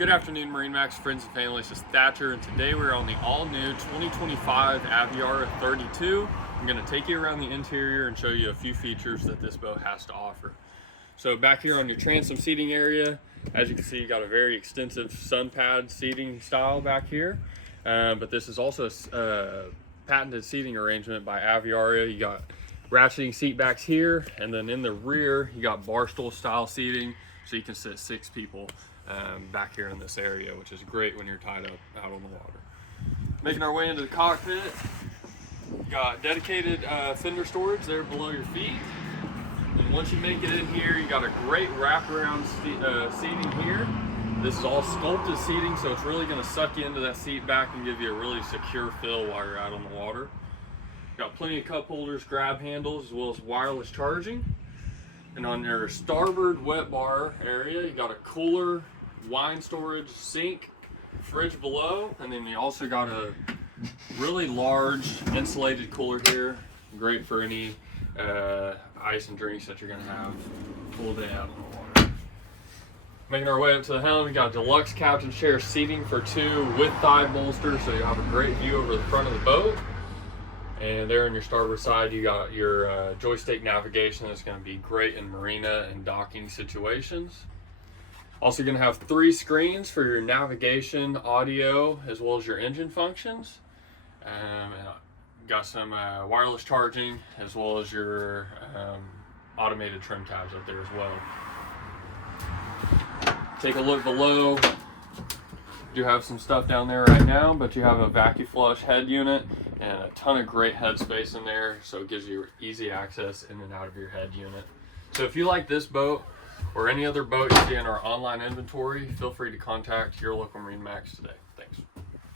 Good afternoon, MarineMax friends and family. This is Thatcher, and today we're on the all-new 2025 Aviara 32. I'm going to take you around the interior and show you a few features that this boat has to offer. So back here on your transom seating area, as you can see, you got a very extensive sun pad seating style back here. But this is also a patented seating arrangement by Aviara. You got ratcheting seat backs here, and then in the rear, you got bar stool style seating, so you can sit 6 people back here in this area, which is great when you're tied up out on the water. Making our way into the cockpit, you got dedicated fender storage there below your feet. And once you make it in here, you got a great wraparound seating here. This is all sculpted seating, so it's really going to suck you into that seat back and give you a really secure feel while you're out on the water. Got plenty of cup holders, grab handles, as well as wireless charging. And on your starboard wet bar area, you got a cooler, wine storage, sink, fridge below, and then you also got a really large insulated cooler here. Great for any ice and drinks that you're gonna have full day out on the water. Making our way up to the helm, we got deluxe captain chair seating for 2 with thigh bolsters, so you have a great view over the front of the boat. And there on your starboard side, you got your joystick navigation that's going to be great in marina and docking situations. Also going to have 3 screens for your navigation, audio, as well as your engine functions. Got some wireless charging, as well as your automated trim tabs up there as well. Take a look below. You have some stuff down there right now, but you have a vacuum flush head unit and a ton of great headspace in there, so it gives you easy access in and out of your head unit. So if you like this boat or any other boat you see in our online inventory, feel free to contact your local MarineMax today. Thanks.